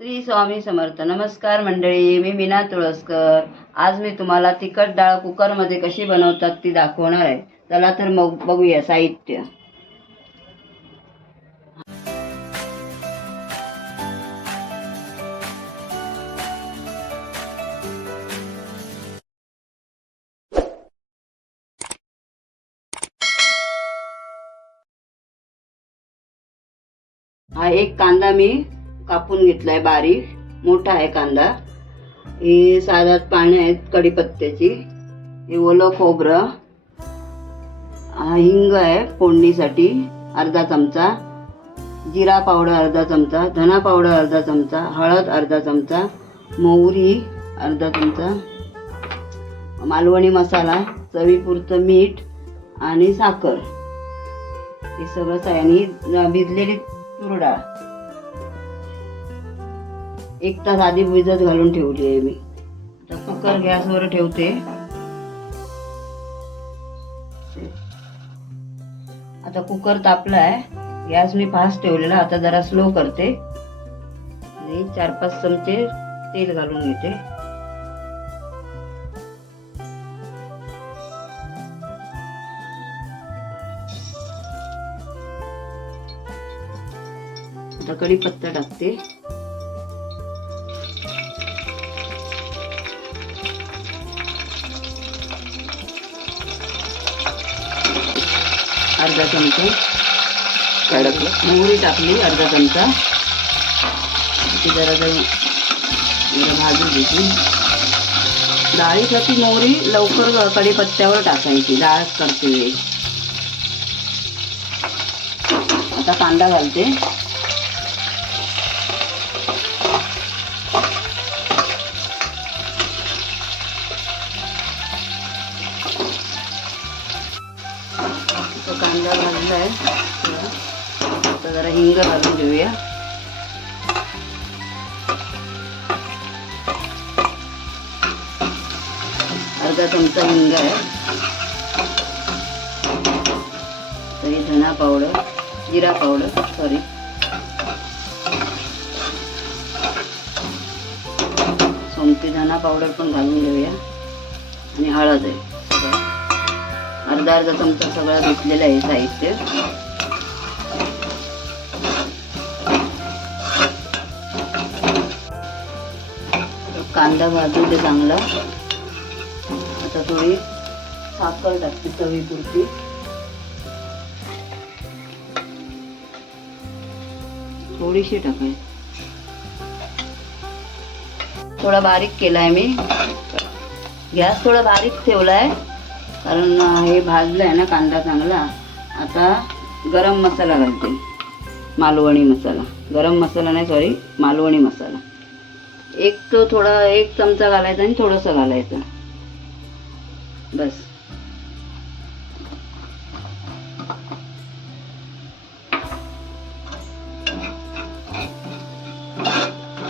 श्री स्वामी समर्थ. नमस्कार मंडळी, मी मीना तुळसकर. आज मी तुम्हाला तिखट डाळ कुकरमध्ये कशी बनवतात ती दाखवणार आहे. चला तर मग बघूया साहित्य. हा एक कांदा मी कापून घेतलाय, बारीक मोठा आहे कांदा. हे 7-8 पाने आहेत कढीपत्त्याची. हे ओलं खोबरं, हिंग आहे फोडणीसाठी अर्धा चमचा, जिरा पावडर अर्धा चमचा, धना पावडर अर्धा चमचा, हळद अर्धा चमचा, मोहरी अर्धा चमचा, मालवणी मसाला, चवीपुरतं मीठ आणि साखर. हे सगळं आहे. आणि भिजलेली तूर डाळ 1 तास आधी भिजत घालून ठेवली आहे मी. आता कुकर गॅसवर ठेवते. आता कुकर तापलाय, गॅस मी फास्ट ठेवलेला. आता जरा स्लो करते आणि 4-5 चमचे तेल घालून घेते. आता कढीपत्ता टाकते. अर्धा चमचा मोहरी टाकली, अर्धा चमचा. जरा भाजू द्यायची. डाळीसाठी मोहरी लवकर कढीपत्त्यावर टाकायची, डाळ करते वेळी. आता कांदा घालते. कांदा भाजलाय. आता जरा हिंग घालून घेऊया. अर्धा चमचा हिंग आहे. तरी धना पावडर, जिरा पावडर, सॉरी, सोमती धना पावडर पण घालून घेऊया. आणि हळद आहे अर्धा चमचा. सगळं घेतलेलं आहे साहित्य. कांदा भाजू दे चांगला. आता थोडी साखर टाकते चवीपुरती. थोडीशी टाकायची. थोडा बारीक केलाय मी. गॅस थोडा बारीक ठेवलाय कारण हे भाजलंय ना कांदा चांगला. आता गरम मसाला घालते, मालवणी मसाला. गरम मसाला नाही, सॉरी, मालवणी मसाला. एक चमचा घालायचा आणि थोडंसं घालायचं, बस.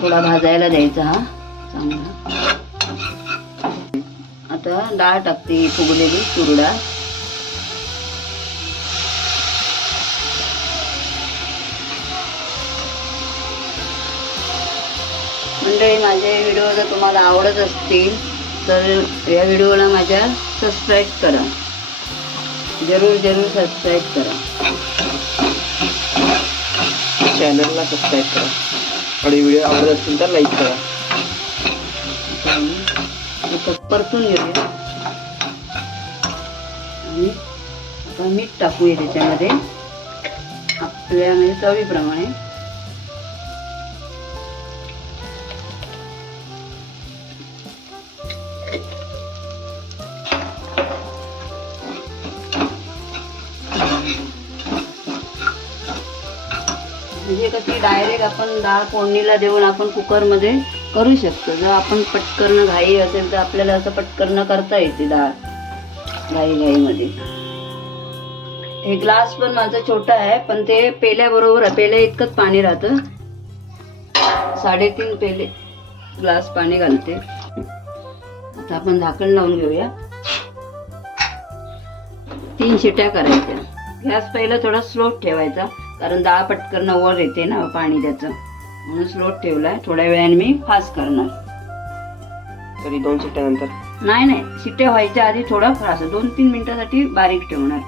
थोडा भाजायला द्यायचा हा चांगला. आता डाळ टाकते, फुगलेली तूर डाळ. मंडळी, माझे व्हिडिओ जर तुम्हाला आवडत असतील तर या व्हिडिओला माझ्या सबस्क्राईब करा. जरूर सबस्क्राईब करा. चॅनलला सबस्क्राईब करा आणि व्हिडिओ आवडत असतील तर लाईक करा. परतून घेऊया. आणि आता मीठ टाकूया त्याच्यामध्ये आपल्या म्हणजे चवीप्रमाणे. म्हणजे कशी डायरेक्ट आपण डाळ फोडणीला देऊन आपण कुकरमध्ये करू शकतो. जर आपण पटकन घाई असेल तर आपल्याला असं पटकन करता येते डाळ घाईमध्ये. हे ग्लास पण माझा छोटा आहे, पण ते पेल्याबरोबर पेल्या इतकंच पाणी राहतं. 3.5 पेले ग्लास पाणी घालते. आता आपण झाकण लावून घेऊया. 3 शिट्या करायच्या. गॅस पहिला थोडा स्लो ठेवायचा कारण डाळ पटकन वर येते ना पाणी त्याचं. म्हणून स्लोत ठेवलाय. थोड्या वेळाने मी फास्ट करणार. तरी 2 शिट्ट्यानंतर. नाही शिट्ट्या व्हायच्या आधी थोडा फास्ट 2-3 मिनिटासाठी बारीक ठेवणार.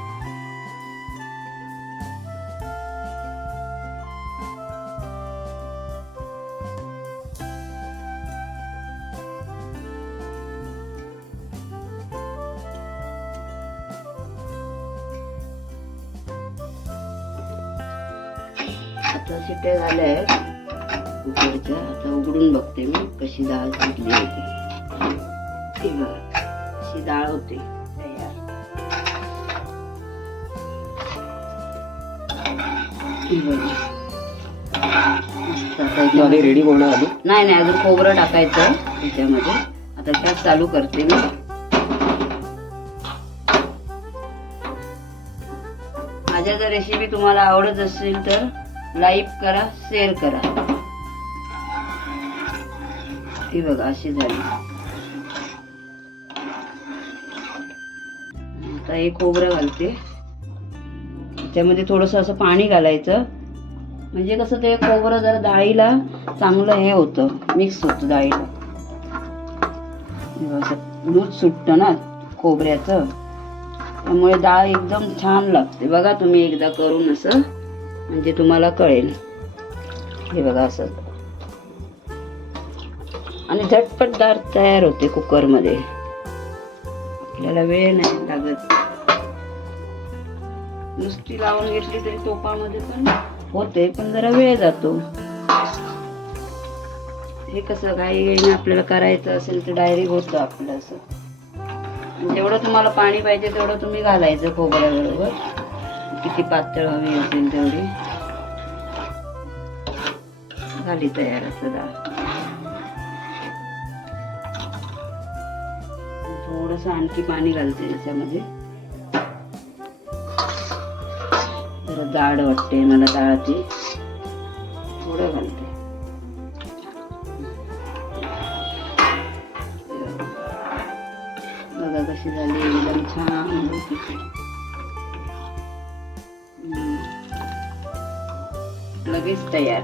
आता शिट्ट्या झाल्या आहेत कुकरच्या. आता उघडून बघते मी कशी डाळ शिजली होती. ती बघा अशी डाळ होते तयार. ती बघा मस्त. आता आधी रेडी होणार आधी. नाही अजून खोबरं टाकायचं त्याच्यामध्ये. आता गॅस चालू करते मी. माझ्या जर रेसिपी तुम्हाला आवडत असेल तर लाईक करा, शेअर करा. ती बघा अशी झाली. आता हे खोबरं घालते. त्याच्यामध्ये थोडस असं पाणी घालायचं म्हणजे कसं ते खोबरं जरा डाळीला चांगलं हे होतं, मिक्स होतं डाळीला. असं दूध सुटतं ना खोबऱ्याचं, त्यामुळे डाळ एकदम छान लागते. बघा तुम्ही एकदा करून असं म्हणजे तुम्हाला कळेल. हे बघा असं आणि झटपट डाळ तयार होते कुकरमध्ये. आपल्याला वेळ नाही लागत. नुसती लावून घेतली तरी तोपामध्ये पण होते, पण जरा वेळ जातो. हे कसं घाईघाईने आपल्याला करायचं असेल तर डायरेक्ट होतं आपलं असं. जेवढं तुम्हाला पाणी पाहिजे तेवढं तुम्ही घालायचं खोबऱ्याबरोबर. किती पातळ हवी असेल तेवढी. झाली तयार असं डाळ. थोडस आणखी पाणी घालते त्याच्यामध्ये. जरा जाड वाटते मला डाळ ती, थोडं घालते. बघा कशी झाली एकदम छान होती. लगेच तयार.